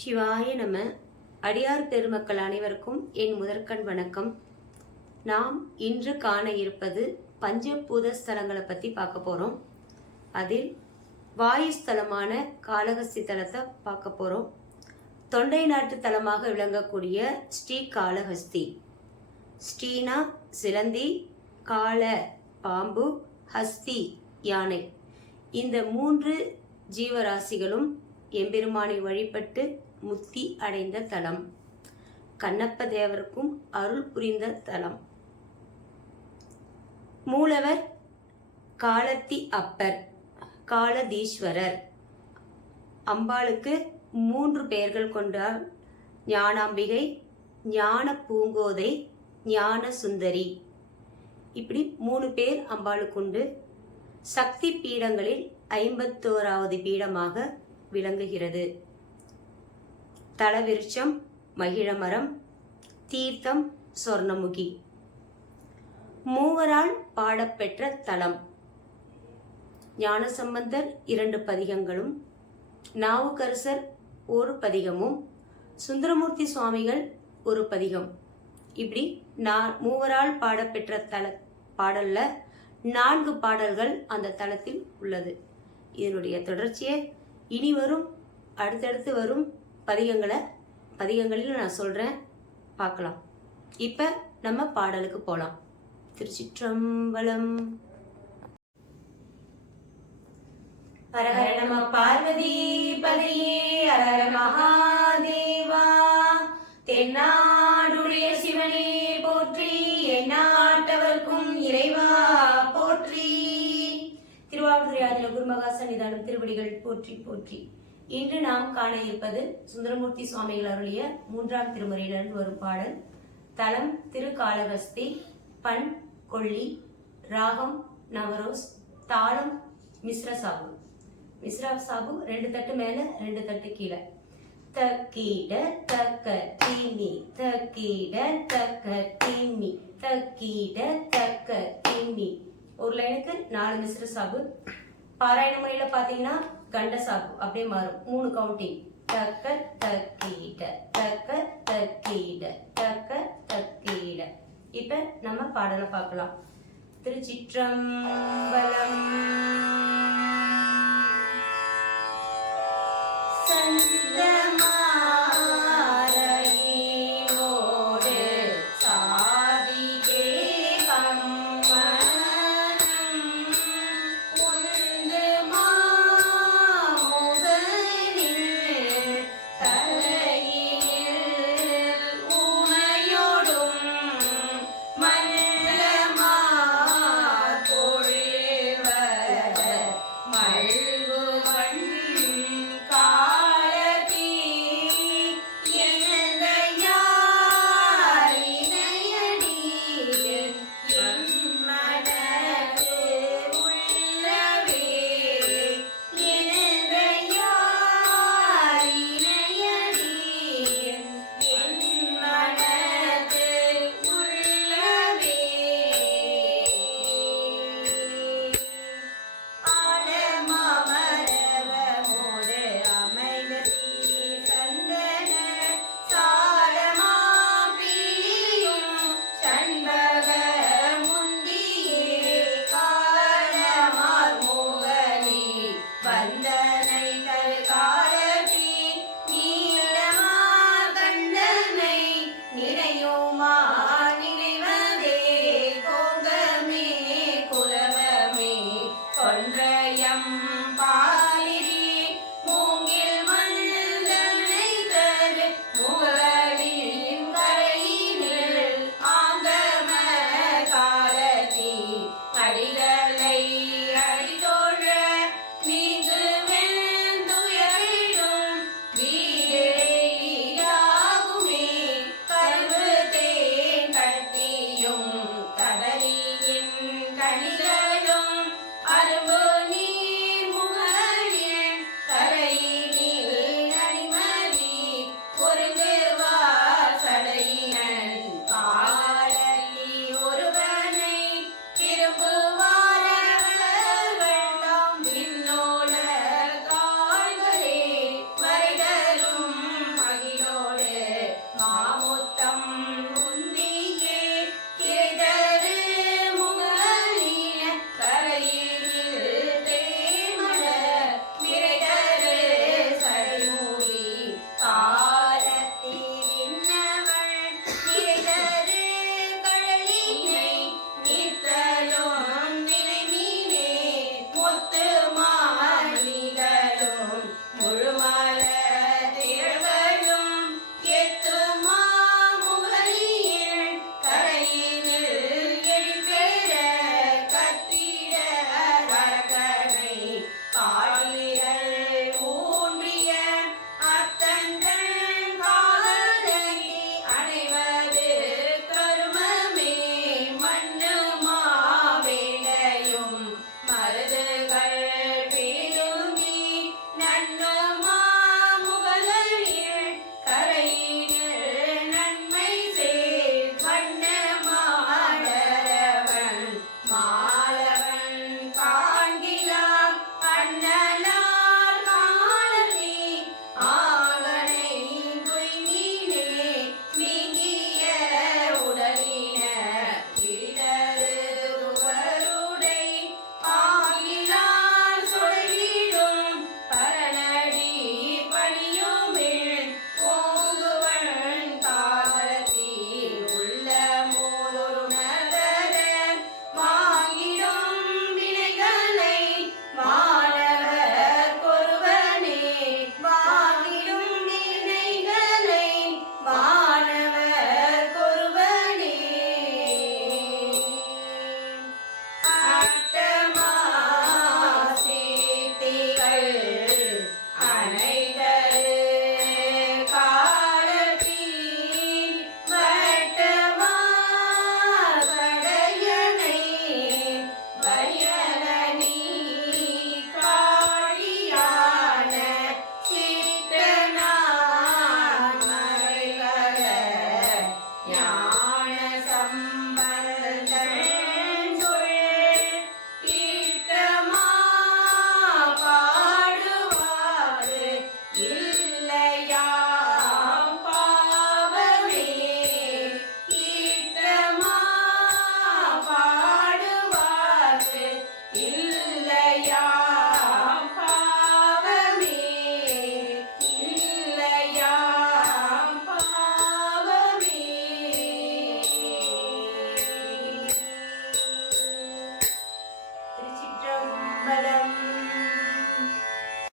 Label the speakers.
Speaker 1: சிவாய நம. அடியார் பெருமக்கள் அனைவருக்கும் என் முதற்கண் வணக்கம். நாம் இன்று காண இருப்பது பஞ்சபூத ஸ்தலங்களை பற்றி பார்க்க போகிறோம் அதில் வாயு ஸ்தலமான காளகஸ்தி தலத்தை பார்க்க போகிறோம் தொண்டை நாட்டு தலமாக விளங்கக்கூடிய ஸ்ரீ காளஹஸ்தி ஸ்ரீனா சிலந்தி கால பாம்பு ஹஸ்தி யானை. இந்த மூன்று ஜீவராசிகளும் எம்பெருமானை வழிபட்டு முத்தி அடைந்த தலம். கண்ணப்ப தேவருக்கும் அருள் புரிந்த தலம். மூலவர் காலத்தி அப்பர் காலதீஸ்வரர். அம்பாளுக்கு மூன்று பெயர்கள் கொண்டார் ஞானாம்பிகை ஞான பூங்கோதை ஞான சுந்தரி. இப்படி மூணு பேர் அம்பாளுக்குண்டு சக்தி பீடங்களில் ஐம்பத்தோராவது பீடமாக விளங்குகிறது. தலவிருட்சம் மகிழமரம் தீர்த்தம் சொர்ணமுகி. மூவரால் பாடப்பெற்ற தலம். ஞானசம்பந்தர் இரண்டு பதிகங்களும் நாவுக்கரசர் ஒரு பதிகமும் சுந்தரமூர்த்தி சுவாமிகள் ஒரு பதிகம். இப்படி நா மூவரால் பாடப்பெற்ற தல பாடல்ல நான்கு பாடல்கள் அந்த தலத்தில் உள்ளது. இதனுடைய தொடர்ச்சியை இனி வரும் அடுத்தடுத்து வரும் பதிகங்களை பதிகங்களில் நான் சொல்கிறேன் பார்க்கலாம். இப்போ நம்ம பாடலுக்கு போகலாம் திருச்சிற்றம்பலம். ஹரஹர நம பார்வதி பதையே ஹரஹர மகா சுவாமிகள் போற்றி போற்றி. இன்று நாம் காண இருப்பது சுந்தரமூர்த்தி சுவாமிகள் அருளிய மூன்றாம் திருமுறையிலிருந்து ஒரு பாடல். தலம் திருக்காளஹஸ்தி பண் கொள்ளி ராகம் நவரோஸ் தாளம் மிஸ்ர சாபு. மிஸ்ரா சாபு ரெண்டு தட்டு மேல ரெண்டு தட்டு கீழே. தக்கீட தக்க தீமி தக்கீட தக்க தீமி தக்கீட தக்க தீமி ஒரு லைனுக்கு நாலு மிஸ்ர சாபு. பாராயண முறையில பாத்தீங்கன்னா கண்டசாக்கு அப்படியே மாறும். மூணு கவுண்டிங் தக்க தக்கீட தக்க தக்கீட தக்க தக்கீட. இப்ப நம்ம பாடலை பார்க்கலாம். திருச்சிற்றம்பலம்.
Speaker 2: சந்தமா